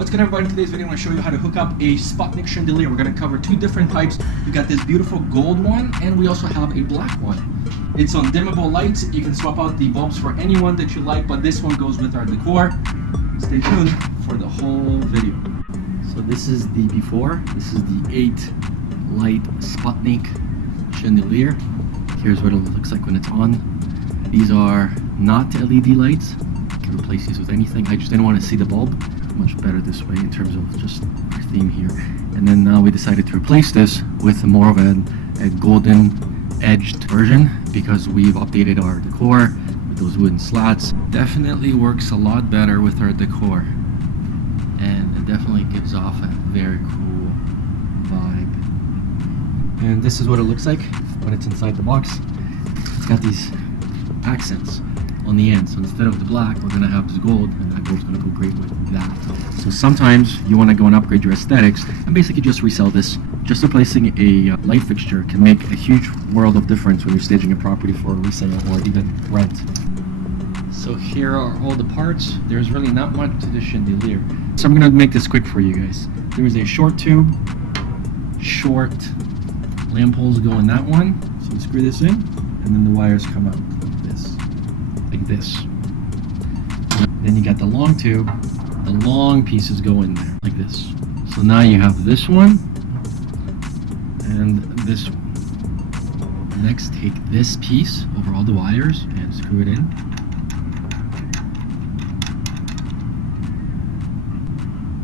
What's good, everybody? In today's video, I'm going to show you how to hook up a Sputnik chandelier. We're going to cover two different types. We got this beautiful gold one, and we also have a black one. It's on dimmable lights. You can swap out the bulbs for any one that you like, but this one goes with our decor. Stay tuned for the whole video. So this is the before. This is the 8-light Sputnik chandelier. Here's what it looks like when it's on. These are not LED lights. You can replace these with anything. I just didn't want to see the bulb. Much better this way in terms of just our theme here. And then now we decided to replace this with more of a golden edged version because we've updated our decor with those wooden slats. Definitely works a lot better with our decor, and it definitely gives off a very cool vibe. And this is what it looks like when it's inside the box. It's got these accents on the end, so instead of the black we're going to have this gold, and that gold's going to go great with that. So sometimes you want to go and upgrade your aesthetics and basically just resell this. Just replacing a light fixture can make a huge world of difference when you're staging a property for resale or even rent. So here are all the parts. There's really not much to the chandelier, so I'm going to make this quick for you guys. There is a short tube, short lamp holes go in that one, so you screw this in and then the wires come out like this. Then you got the long tube, the long pieces go in there like this. So now you have this one and this one. Next, take this piece over all the wires and screw it in.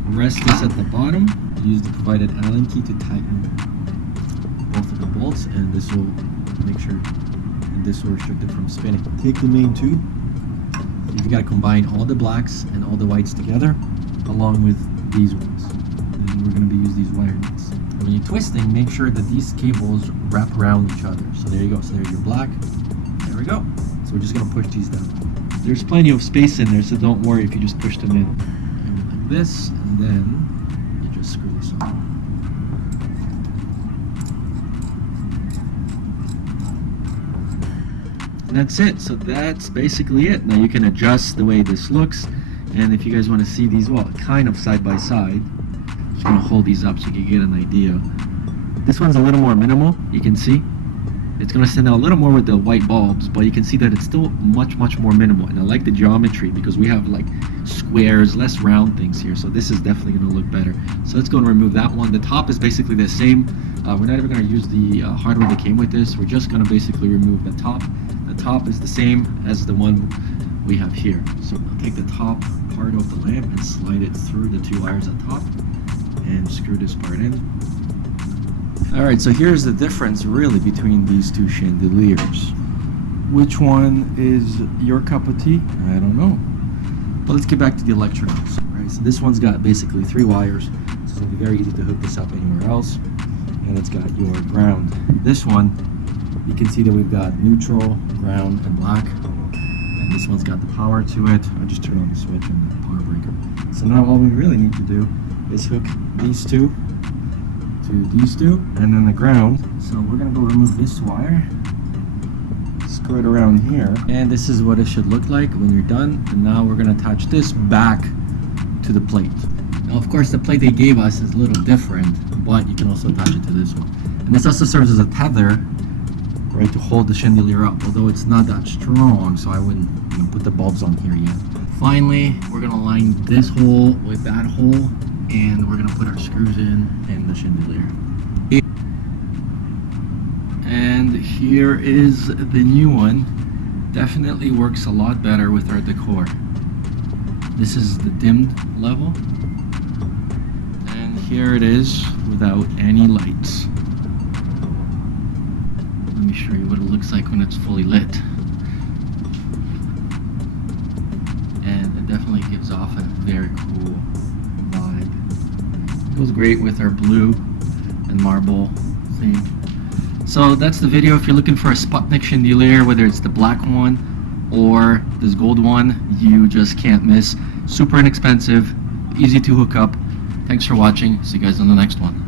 Rest this at the bottom. Use the provided Allen key to tighten both of the bolts, and this will make sure this will restrict it from spinning. Take the main tube. You've got to combine all the blacks and all the whites together along with these ones. And we're going to be using these wire nuts. And when you're twisting, make sure that these cables wrap around each other. So there you go. So there's your black. There we go. So we're just going to push these down. There's plenty of space in there, so don't worry if you just push them in. And like this, and then you just screw this on. That's it. So that's basically it. Now you can adjust the way this looks, and if you guys want to see these, well, kind of side by side, I'm just going to hold these up so you can get an idea. This one's a little more minimal. You can see it's going to stand out a little more with the white bulbs, but you can see that it's still much more minimal. And I like the geometry because we have like squares, less round things here, so this is definitely going to look better. So let's go and remove that one. The top is basically the same. We're not even going to use the hardware that came with this. We're just going to basically remove the top. The top is the same as the one we have here. So I'll take the top part of the lamp and slide it through the two wires at top and screw this part in. Alright, so here's the difference really between these two chandeliers. Which one is your cup of tea? I don't know. But let's get back to the electricals. Alright, so this one's got basically 3 wires. So it's going to be very easy to hook this up anywhere else. And it's got your ground. This one, you can see that we've got neutral, ground, and black. And this one's got the power to it. I'll just turn on the switch and the power breaker. So now all we really need to do is hook these two to these two, and then the ground. So we're gonna go remove this wire, screw it around here, and this is what it should look like when you're done. And now we're gonna attach this back to the plate. Now of course the plate they gave us is a little different, but you can also attach it to this one. And this also serves as a tether, right, to hold the chandelier up, although it's not that strong, so I wouldn't put the bulbs on here yet. Finally, we're gonna line this hole with that hole, and we're gonna put our screws in the chandelier. And here is the new one. Definitely works a lot better with our decor. This is the dimmed level, and here it is without any lights. Let me show you what it looks like when it's fully lit. And it definitely gives off a very cool vibe. It goes great with our blue and marble theme. So that's the video. If you're looking for a Sputnik chandelier, whether it's the black one or this gold one, you just can't miss. Super inexpensive, easy to hook up. Thanks for watching. See you guys on the next one.